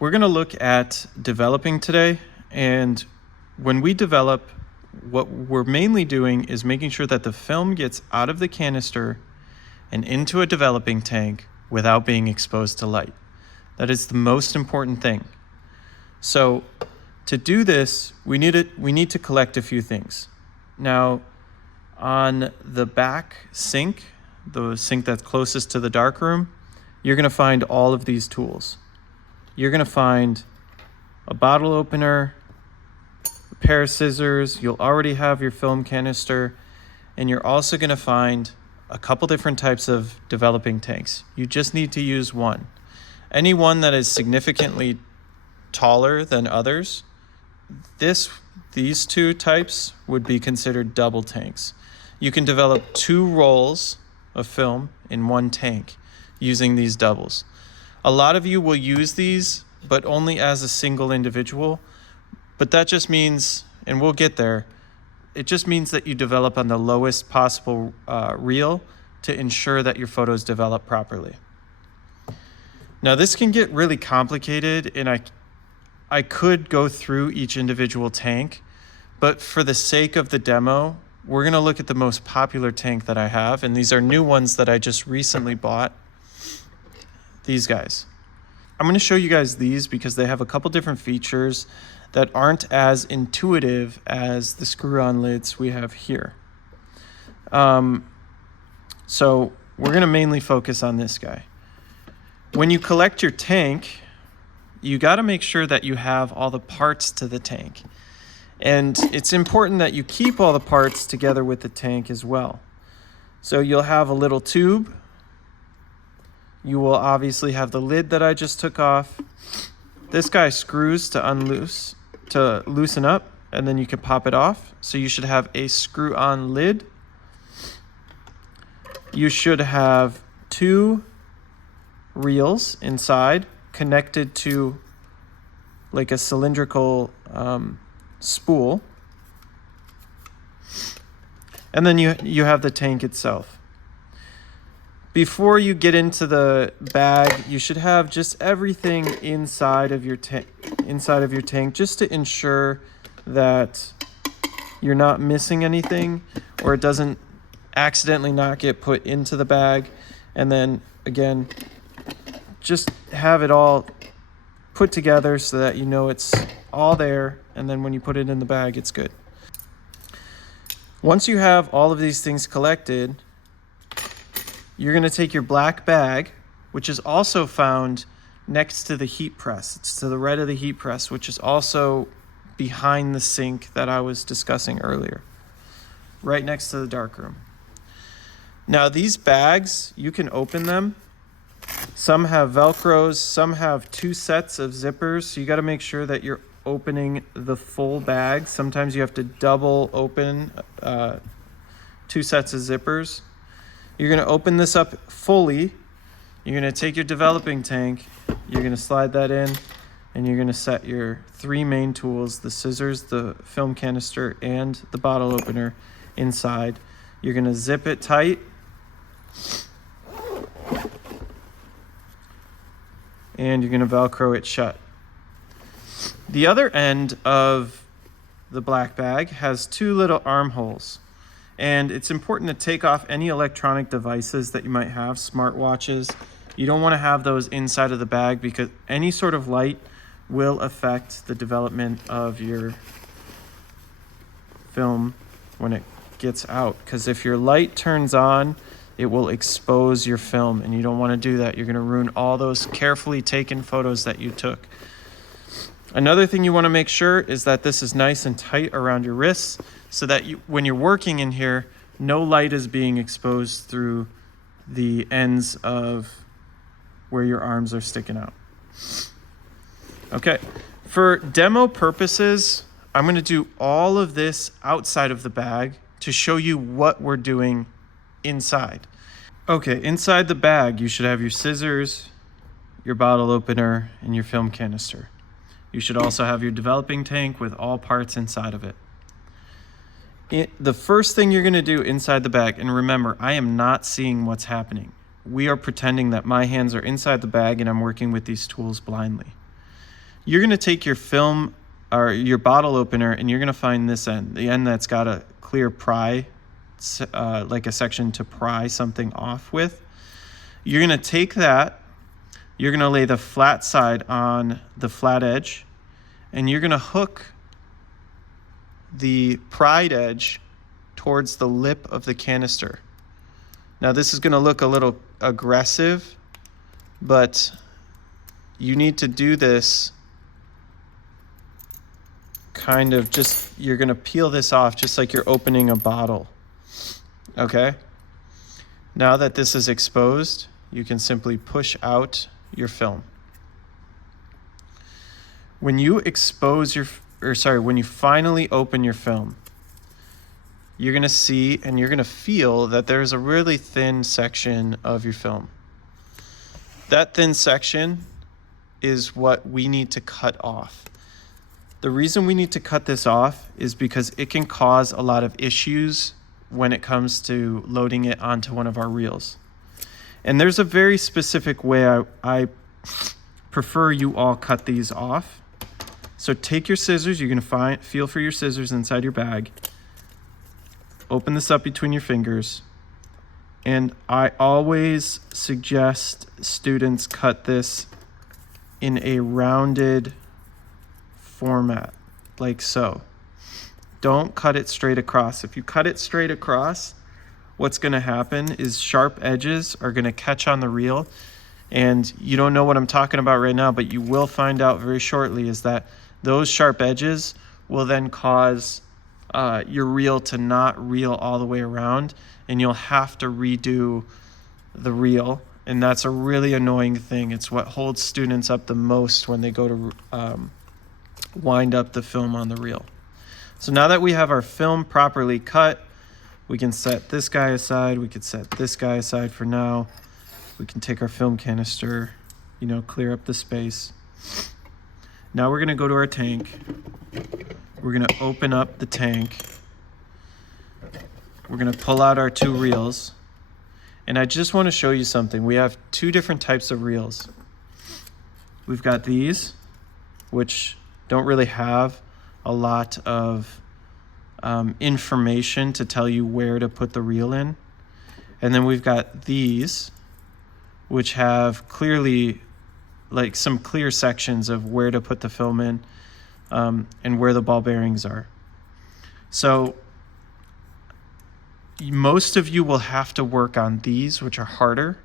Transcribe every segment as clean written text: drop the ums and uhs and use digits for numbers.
We're going to look at developing today, and when we develop, what we're mainly doing is making sure that the film gets out of the canister and into a developing tank without being exposed to light. That is the most important thing. So to do this, we need to collect a few things. Now, on the back sink, the sink that's closest to the darkroom, you're going to find all of these tools. You're going to find a bottle opener, a pair of scissors, you'll already have your film canister, and you're also going to find a couple different types of developing tanks. You just need to use one. Any one that is significantly taller than others, these two types would be considered double tanks. You can develop 2 rolls of film in one tank using these doubles. A lot of you will use these, but only as a single individual. But that just means, and we'll get there, it just means that you develop on the lowest possible reel to ensure that your photos develop properly. Now this can get really complicated, and I could go through each individual tank, but for the sake of the demo, we're gonna look at the most popular tank that I have, and these are new ones that I just recently bought. These guys. I'm going to show you guys these because they have a couple different features that aren't as intuitive as the screw-on lids we have here. So we're going to mainly focus on this guy. When you collect your tank, you got to make sure that you have all the parts to the tank. And it's important that you keep all the parts together with the tank as well. So you'll have a little tube. You will obviously have the lid that I just took off. This guy screws to loosen up, and then you can pop it off. So you should have a screw-on lid. You should have 2 reels inside connected to like a cylindrical spool. And then you have the tank itself. Before you get into the bag, you should have just everything inside of your tank just to ensure that you're not missing anything or it doesn't accidentally not get put into the bag. And then again, just have it all put together so that you know it's all there, and then when you put it in the bag, it's good. Once you have all of these things collected, you're going to take your black bag, which is also found next to the heat press. It's to the right of the heat press, which is also behind the sink that I was discussing earlier, right next to the darkroom. Now these bags, you can open them. Some have Velcros, some have 2 sets of zippers. So you got to make sure that you're opening the full bag. Sometimes you have to double open 2 sets of zippers. You're going to open this up fully. You're going to take your developing tank, you're going to slide that in, and you're going to set your 3 main tools, the scissors, the film canister, and the bottle opener inside. You're going to zip it tight. And you're going to Velcro it shut. The other end of the black bag has 2 little armholes. And it's important to take off any electronic devices that you might have, smartwatches. You don't want to have those inside of the bag because any sort of light will affect the development of your film when it gets out. Because if your light turns on, it will expose your film, and you don't want to do that. You're going to ruin all those carefully taken photos that you took. Another thing you want to make sure is that this is nice and tight around your wrists so that when you're working in here, no light is being exposed through the ends of where your arms are sticking out. Okay, for demo purposes, I'm going to do all of this outside of the bag to show you what we're doing inside. Okay, inside the bag, you should have your scissors, your bottle opener, and your film canister. You should also have your developing tank with all parts inside of it. The first thing you're going to do inside the bag, and remember, I am not seeing what's happening. We are pretending that my hands are inside the bag and I'm working with these tools blindly. you're going to take your film or your bottle opener and you're going to find this end, the end that's got a clear pry, like a section to pry something off with. You're going to take that, you're going to lay the flat side on the flat edge, and you're going to hook the pried edge towards the lip of the canister. Now this is going to look a little aggressive, but you need to do this kind of just, you're going to peel this off just like you're opening a bottle. Okay? Now that this is exposed, you can simply push out your film. When you expose when you finally open your film, you're going to see and you're going to feel that there's a really thin section of your film. That thin section is what we need to cut off. The reason we need to cut this off is because it can cause a lot of issues when it comes to loading it onto one of our reels. And there's a very specific way I prefer you all cut these off. So take your scissors, you're going to feel for your scissors inside your bag. Open this up between your fingers. And I always suggest students cut this in a rounded format, like so. Don't cut it straight across. If you cut it straight across, what's going to happen is sharp edges are going to catch on the reel. And you don't know what I'm talking about right now, but you will find out very shortly, is that those sharp edges will then cause your reel to not reel all the way around, and you'll have to redo the reel. And that's a really annoying thing. It's what holds students up the most when they go to wind up the film on the reel. So now that we have our film properly cut, we can set this guy aside. We could set this guy aside for now. We can take our film canister, clear up the space. Now we're going to go to our tank. We're going to open up the tank. We're going to pull out our 2 reels. And I just want to show you something. We have 2 different types of reels. We've got these, which don't really have a lot of information to tell you where to put the reel in. And then we've got these, which have clearly, like, some clear sections of where to put the film in and where the ball bearings are. So most of you will have to work on these, which are harder,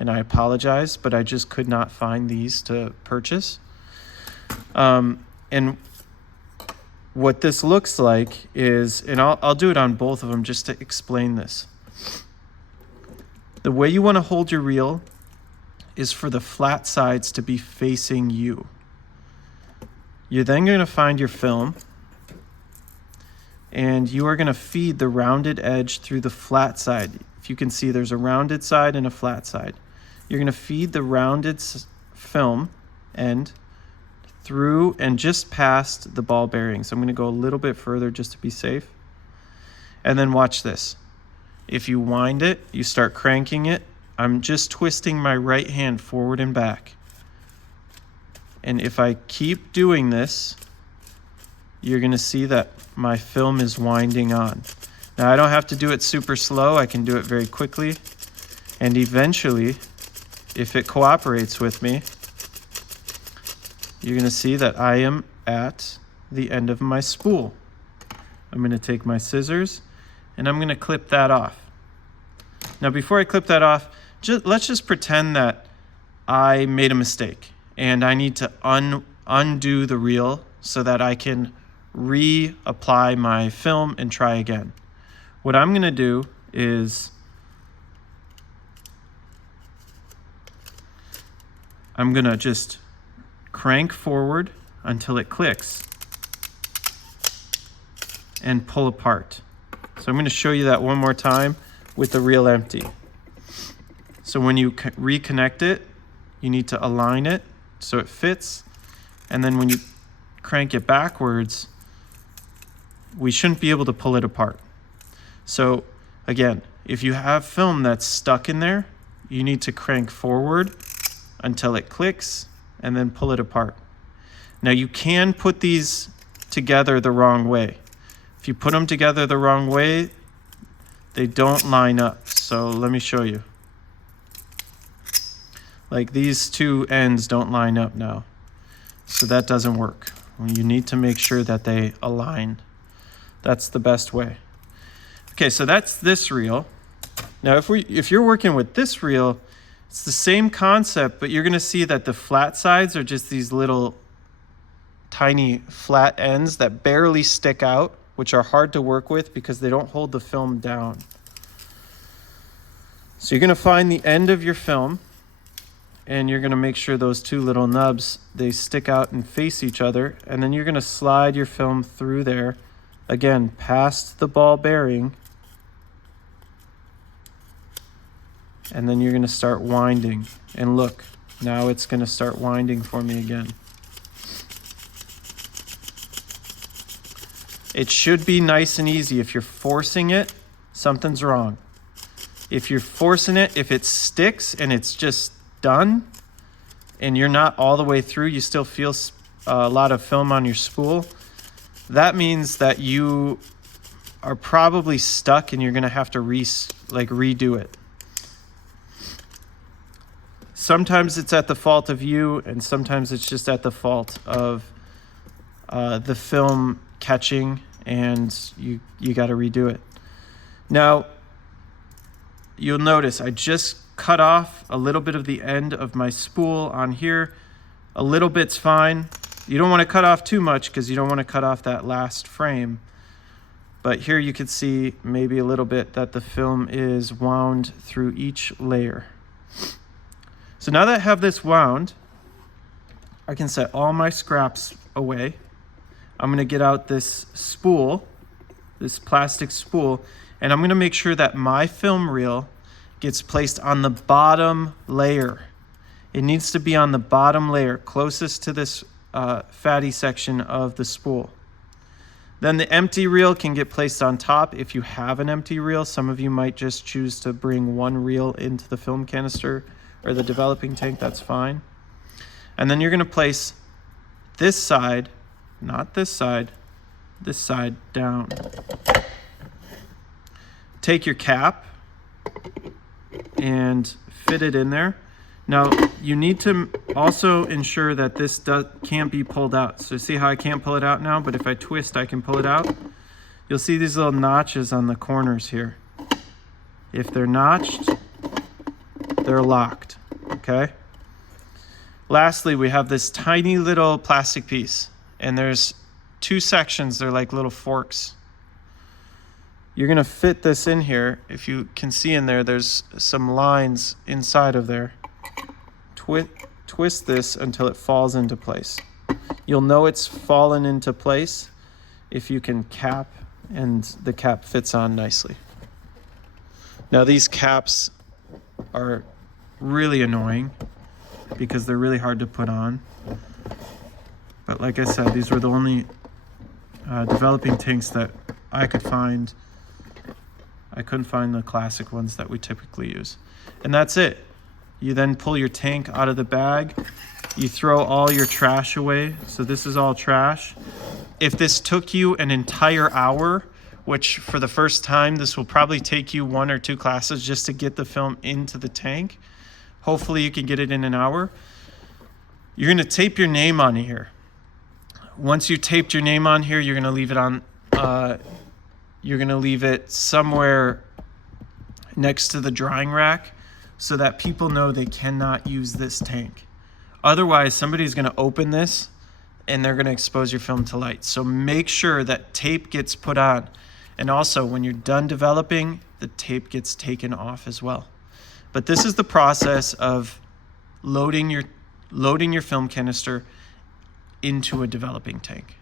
and I apologize, but I just could not find these to purchase. And what this looks like is, and I'll do it on both of them just to explain this. The way you want to hold your reel is for the flat sides to be facing you. You're then going to find your film, and you are going to feed the rounded edge through the flat side. If you can see, there's a rounded side and a flat side. You're going to feed the rounded film end through and just past the ball bearings. I'm going to go a little bit further just to be safe. And then watch this. If you wind it, you start cranking it. I'm just twisting my right hand forward and back. And if I keep doing this, you're going to see that my film is winding on. Now, I don't have to do it super slow. I can do it very quickly. And eventually, if it cooperates with me, you're going to see that I am at the end of my spool. I'm going to take my scissors and I'm going to clip that off. Now, before I clip that off, let's just pretend that I made a mistake and I need to undo the reel so that I can reapply my film and try again. What I'm going to do is I'm going to just crank forward until it clicks and pull apart. So I'm going to show you that one more time with the reel empty. So when you reconnect it, you need to align it so it fits. And then when you crank it backwards, we shouldn't be able to pull it apart. So again, if you have film that's stuck in there, you need to crank forward until it clicks and then pull it apart. Now you can put these together the wrong way. If you put them together the wrong way, they don't line up. So let me show you. Like these two ends don't line up now. So that doesn't work. You need to make sure that they align. That's the best way. Okay, so that's this reel. Now if you're working with this reel, it's the same concept, but you're gonna see that the flat sides are just these little tiny flat ends that barely stick out, which are hard to work with because they don't hold the film down. So you're gonna find the end of your film, and you're gonna make sure those two little nubs, they stick out and face each other, and then you're gonna slide your film through there, again, past the ball bearing, and then you're gonna start winding. And look, now it's gonna start winding for me again. It should be nice and easy. If you're forcing it, something's wrong. If you're forcing it, if it sticks and it's just done and you're not all the way through, you still feel a lot of film on your spool, that means that you are probably stuck and you're gonna have to redo it. Sometimes it's at the fault of you, and sometimes it's just at the fault of the film catching, and you got to redo it. Now, you'll notice I just cut off a little bit of the end of my spool on here. A little bit's fine. You don't want to cut off too much because you don't want to cut off that last frame. But here you can see maybe a little bit that the film is wound through each layer. So now that I have this wound, I can set all my scraps away. I'm gonna get out this spool, this plastic spool, and I'm gonna make sure that my film reel gets placed on the bottom layer. It needs to be on the bottom layer, closest to this fatty section of the spool. Then the empty reel can get placed on top if you have an empty reel. Some of you might just choose to bring one reel into the film canister or the developing tank, that's fine. And then you're gonna place this side, not this side down. Take your cap and fit it in there. Now, you need to also ensure that this can't be pulled out. So see how I can't pull it out now, but if I twist, I can pull it out. You'll see these little notches on the corners here. If they're notched, they're locked, okay? Lastly, we have this tiny little plastic piece, and there's two sections, they're like little forks. You're gonna fit this in here. If you can see in there, there's some lines inside of there. Twist this until it falls into place. You'll know it's fallen into place if you can cap and the cap fits on nicely. Now these caps are really annoying because they're really hard to put on. But like I said, these were the only developing tanks that I could find. I couldn't find the classic ones that we typically use. And that's it. You then pull your tank out of the bag. You throw all your trash away. So this is all trash. If this took you an entire hour, which for the first time, this will probably take you 1 or 2 classes just to get the film into the tank. Hopefully you can get it in an hour. You're gonna tape your name on here. Once you taped your name on here, you're gonna leave it on, you're gonna leave it somewhere next to the drying rack so that people know they cannot use this tank. Otherwise, somebody's gonna open this and they're gonna expose your film to light. So make sure that tape gets put on. And also, when you're done developing, the tape gets taken off as well. But this is the process of loading your film canister into a developing tank.